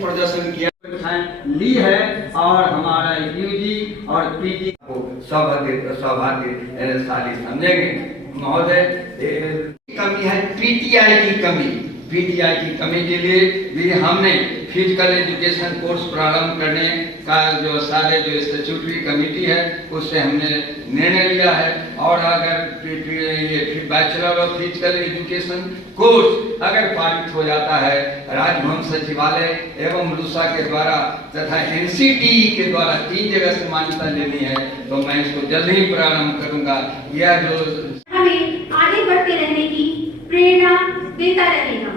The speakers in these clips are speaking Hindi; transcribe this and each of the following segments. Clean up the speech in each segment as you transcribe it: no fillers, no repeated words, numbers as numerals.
प्रदर्शन किया ली है और हमारा यूजी और पीजी को सौभाग्यशाली समझेंगे। महोदय, कमी है पीटीआई की कमी के लिए भी हमने फिजिकल एजुकेशन कोर्स प्रारंभ करने का जो सारे जो स्टैट्यूटरी कमेटी है उससे हमने निर्णय लिया है। और अगर ये bachelor of physical education course अगर पारित हो जाता है राजभवन सचिवालय एवं रूसा के द्वारा तथा एनसीटीई के द्वारा 3 जगह से मान्यता लेनी है तो मैं इसको जल्द ही प्रारंभ करूंगा। यह जो हमें आगे बढ़ते रहने की प्रेरणा देता रहेगा।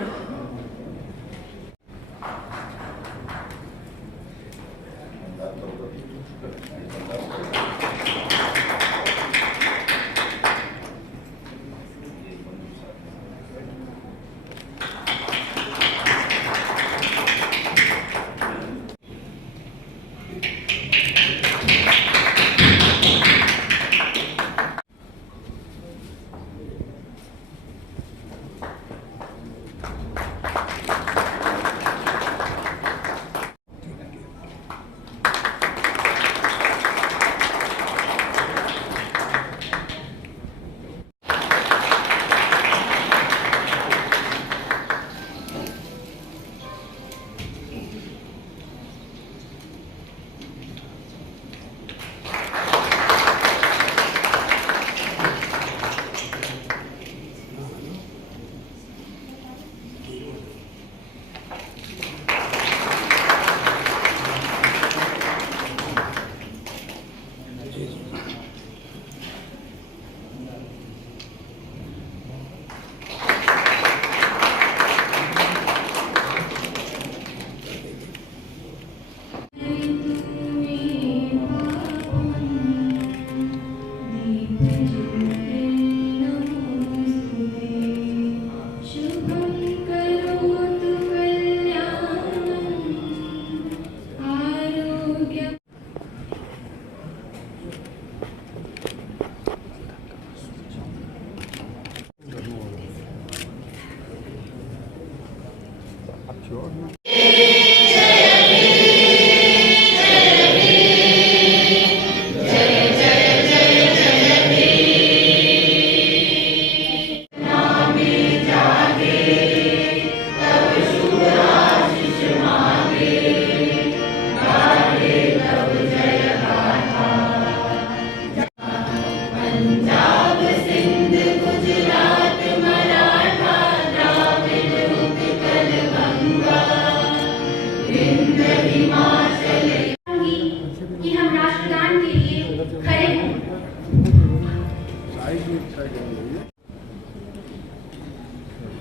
कि हम राष्ट्रगान के लिए खड़े हों।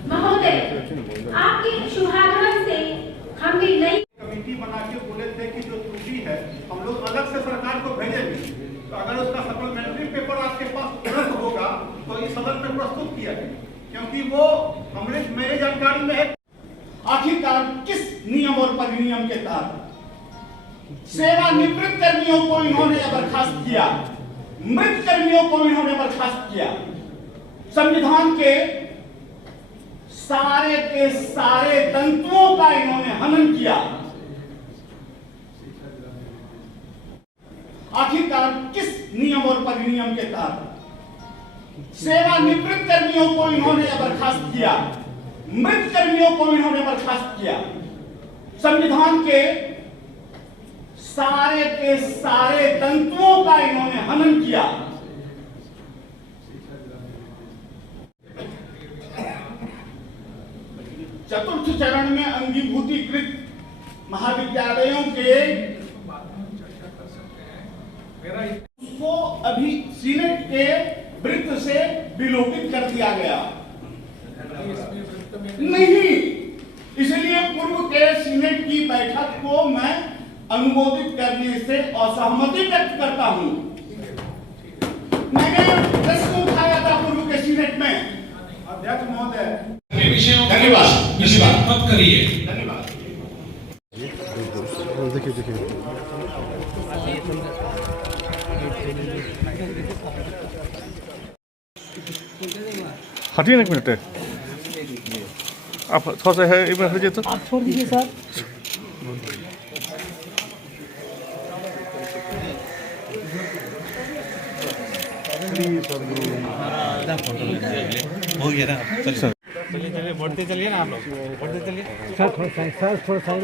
महोदय, आपके शुभागमन से हमने नई कमेटी बना के बोले थे कि जो त्रुटि है हम लोग अलग से सरकार को भेजेंगे, तो अगर उसका सप्लीमेंट्री पेपर आपके पास उपलब्ध होगा तो इस सदन में प्रस्तुत किया जाए, क्योंकि वो मेरे जानकारी में है। आखिरकार किस नियम और परिनियम के तहत सेवानिवृत्त कर्मियों को इन्होंने बर्खास्त किया, मृत कर्मियों को इन्होंने बर्खास्त किया, संविधान के सारे तंतुओं का इन्होंने हनन किया। आखिरकार किस नियम और परिनियम के तहत सेवानिवृत्त कर्मियों को इन्होंने बर्खास्त किया, मृत कर्मियों को इन्होंने बर्खास्त किया, संविधान के सारे तंतुओं का इन्होंने हनन किया। चतुर्थ चरण में अंगीभूतीकृत महाविद्यालयों के उसको अभी सीनेट के वृत्त से विलोपित कर दिया गया नहीं, इसलिए पूर्व के सीनेट की बैठक को मैं अनुमोदित करने से असहमति व्यक्त करता हूं। मैंने प्रश्न उठाया था पूर्व के सीनेट में। अध्यक्ष महोदय, धन्यवाद मत करिए। धन्यवाद। देखिए हटिए ना एक मिनट, आप थोड़ा सा है एक मिनट हटिए तो। आप छोड़ दीजिए सर। हो गया ना चल सर चलिए चलिए बढ़ते चलिए ना आप लोग बढ़ते चलिए सर थोड़ा साइड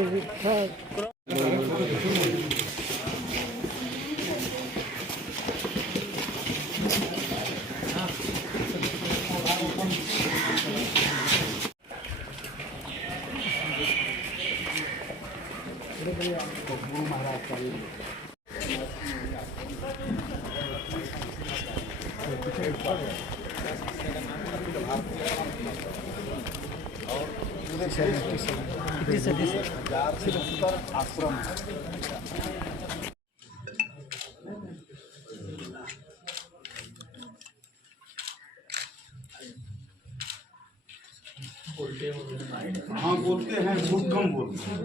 हाँ बोलते हैं, बहुत कम बोलते हैं।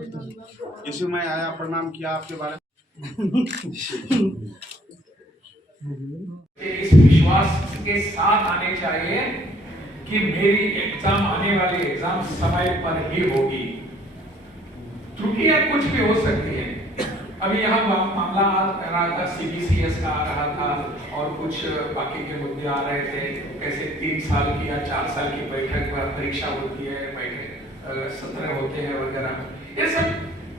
जैसे मैं आया, प्रणाम किया आपके बारे में। इस विश्वास के साथ आने चाहिए कि मेरी एग्जाम आने वाली एग्जाम समय पर ही होगी। त्रुटियां कुछ भी हो सकती है। अभी यहाँ मामला आ रहा था, CBCS का आ रहा था और कुछ बाकी के मुद्दे आ रहे थे। कैसे 3 साल की या 4 साल की बैठक परीक्षा होती है, बैठक सत्र होते हैं वगैरह। ये सब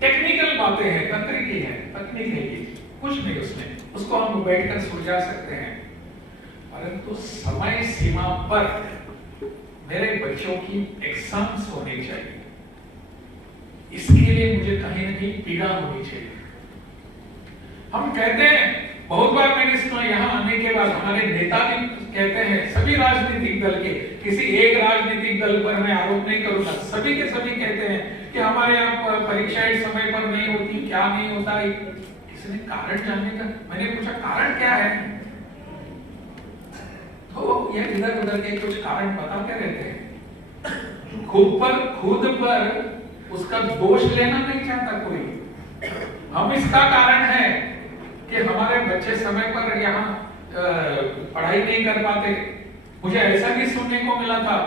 टेक्निकल बातें हैं, तकनीकी है, तकनीक नहीं की कुछ नहीं उसमें, उसको हम बैठकर सुलझा सकते हैं। परंतु समय सीमा पर मेरे बच्चों की एग्जाम्स होनी चाहिए, इसके लिए मुझे कहीं न कहीं पीड़ा होनी चाहिए। हम कहते हैं, बहुत बार मैंने सुना यहाँ आने के बाद हमारे नेता भी कहते हैं, सभी राजनीतिक दल के, किसी एक राजनीतिक दल पर मैं आरोप नहीं करूंगा, सभी के सभी कहते हैं कि हमारे यहाँ परीक्षाएं समय पर नहीं होती, क्या नहीं होता। किसी ने कारण जानने का, मैंने पूछा कारण क्या है, तो ये इधर उधर के कुछ कारण बताते रहते हैं। खुद पर उसका दोष लेना नहीं चाहता कोई। हम इसका कारण है कि हमारे बच्चे समय पर यहाँ पढ़ाई नहीं कर पाते। मुझे ऐसा भी सुनने को मिला था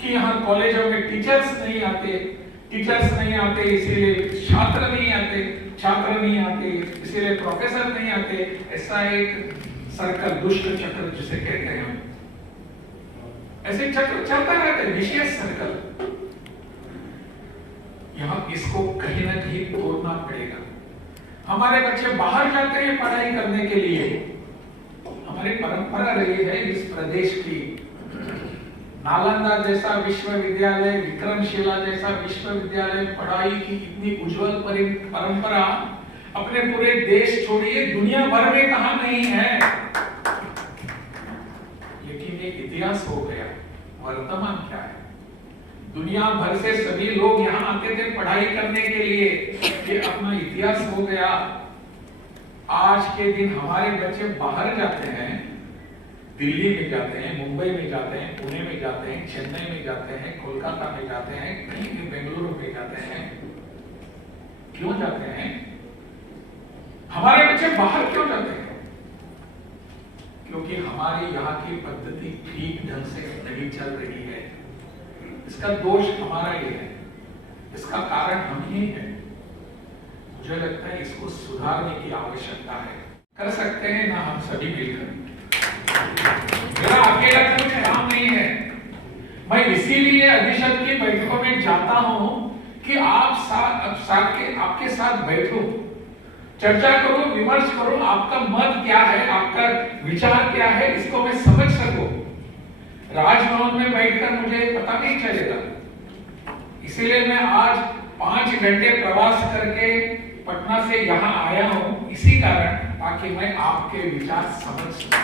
कि यहाँ कॉलेजों में टीचर्स नहीं आते, इसीलिए छात्र नहीं आते, इसीलिए प्रोफेसर नहीं आते। ऐसा एक सर्कल, दुष्ट चक्र जिसे कहते हैं हम, ऐसे चक्र चलता रहता है, विशेष सर्कल। यहाँ इसको कहीं ना कहीं तोड़ना पड़ेगा। हमारे बच्चे बाहर जाते हैं पढ़ाई करने के लिए। हमारी परंपरा रही है इस प्रदेश की, नालंदा जैसा विश्वविद्यालय, विक्रमशिला जैसा विश्वविद्यालय, पढ़ाई की इतनी उज्जवल परंपरा अपने पूरे देश छोड़िए दुनिया भर में कहां नहीं है। लेकिन ये इतिहास हो गया, वर्तमान क्या है? दुनिया भर से सभी लोग यहाँ आते थे पढ़ाई करने के लिए, ये अपना इतिहास हो गया। आज के दिन हमारे बच्चे बाहर जाते हैं, दिल्ली में जाते हैं, मुंबई में जाते हैं, पुणे में जाते हैं, चेन्नई में जाते हैं, कोलकाता में जाते हैं, कहीं भी बेंगलुरु में जाते हैं। क्यों जाते हैं? हमारे बच्चे बाहर क्यों जाते हैं? क्योंकि हमारी यहाँ की पद्धति ठीक ढंग से नहीं चल रही है। इसका दोष हमारा ही है, इसका कारण हम ही है। मुझे लगता है इसको सुधारने की आवश्यकता है। कर सकते हैं ना हम सभी मिलकर। मेरा अकेला कुछ काम नहीं है। मैं इसीलिए अधिशत की बैठकों में जाता हूं कि आपके साथ बैठूं, चर्चा करूं, विमर्श करूं, आपका मत क्या है, आपका विचार क्या है, इसको मैं समझ सकूं। राजभवन में बैठकर मुझे पता नहीं चलेगा। इसीलिए मैं आज 5 घंटे प्रवास करके पटना से यहाँ आया हूँ, इसी कारण, ताकि मैं आपके विचार समझ सकूं।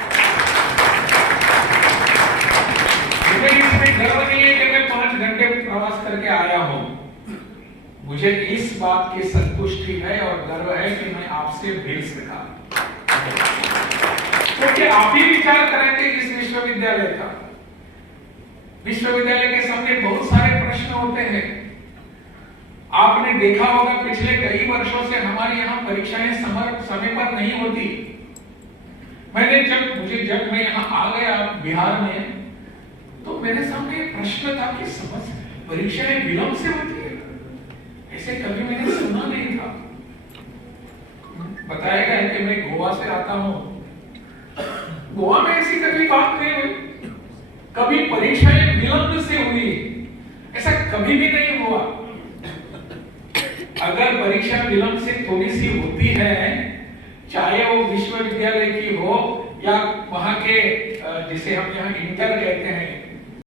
मुझे इसमें गर्व नहीं है कि मैं 5 घंटे प्रवास करके आया हूँ। मुझे इस बात की संतुष्टि है और गर्व है कि मैं आपसे मिल सका, क्योंकि आप ही विचार करेंगे इस विश्वविद्यालय का। विश्वविद्यालय के सामने बहुत सारे प्रश्न होते हैं। आपने देखा होगा पिछले कई वर्षों से हमारे यहाँ परीक्षाएं समय पर नहीं होती। जब मैं यहाँ आ गया बिहार में, तो मेरे सामने प्रश्न था कि परीक्षाएं विलंब से होती है, ऐसे कभी मैंने सुना गोवा से आता हूं, गोवा में ऐसी कभी बात नहीं हुई, कभी परीक्षाएं विलंब से हुई, ऐसा कभी भी नहीं हुआ। अगर परीक्षा विलंब से थोड़ी सी होती है, चाहे वो विश्वविद्यालय की हो या वहां के जिसे हम यहाँ इंटर कहते हैं,